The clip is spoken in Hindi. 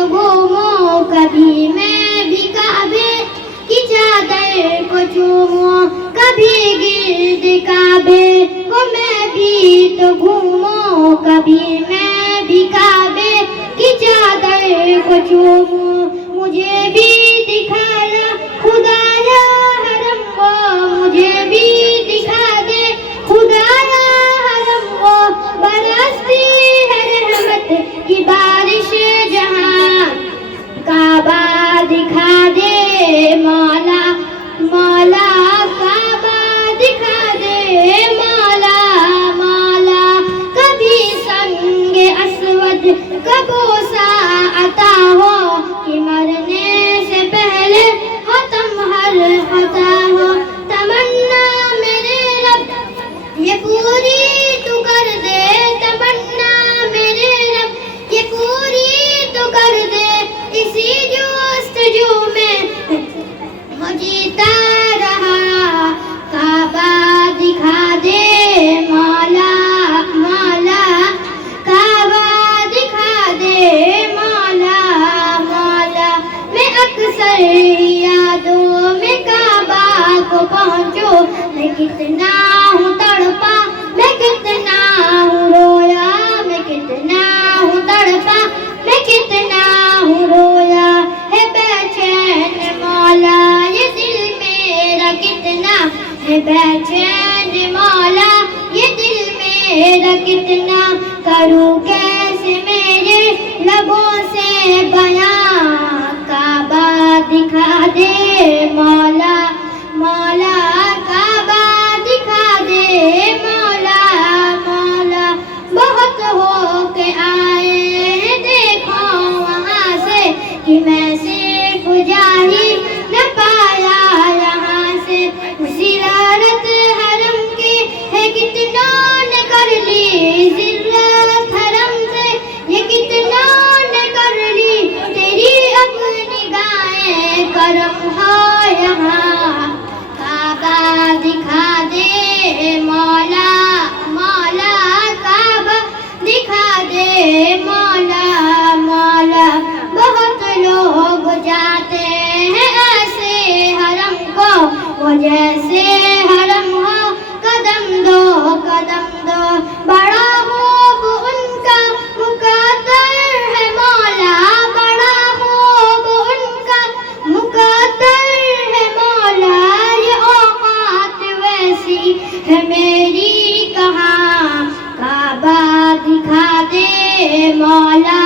तो घूमूं, कभी मैं भी काबे की चादर को चूमूं, कभी गिर्द काबे को मैं भी तो घूमूं, कभी मैं भी काबे की चादर को चूमूं। मुझे भी दिखाया खुदाया हरम वो, मुझे भी दिखा दे खुदाया हरम वो, बरसती है रहमत की बारिश जहां, काबा दिखा दे मौला, मौला काबा दिखा दे मौला, मौला। कभी संगे असवद कबूसा अता हो, कि मरने से पहले खत्म हर खता हो। तमन्ना मेरे रब ये पूरी तू कर दे, तमन्ना मेरे रब ये पूरी तू कर दे, इसी जुस्तजू में मैं जीता रहा, काबा दिखा दे मौला, मौला काबा दिखा दे मौला, मौला। मैं अक्सर यादों में काबा को पहुँचूं, मैं कितना हूँ तड़पा, मैं कितना हूँ रोया, मैं कितना हूँ तड़पा, मैं कितना हूँ रोया। है बेचैन मौला ये दिल मेरा कितना, है बेचैन मौला ये दिल मेरा कितना, करूँ कैसे मेरे लबों से बयां, काबा दिखा दे मौला, मौला काबा दिखा दे मौला, मौला। बहुत हो के आए हैं देखो वहाँ से, कि मैं सिर्फ जा ही न पाया यहाँ से। ज़ियारत हरम की है कितनों ने कर ली, ज़ियारत हरम से ये कितनों ने कर ली, तेरी अब निगाहें करम हो यहाँ, काबा दिखा दे मौला, मौला काबा दिखा दे मौला, मौला। बहुत लोग जाते हैं ऐसे हरम को, वो जैसे हरम हो कदम दो कदम दो, बड़ा खूब उनका मुक़द्दर है मौला, बड़ा खूब उनका मुक़द्दर है मौला। ये औक़ात वैसी है मेरी कहाँ, काबा दिखा दे मौला,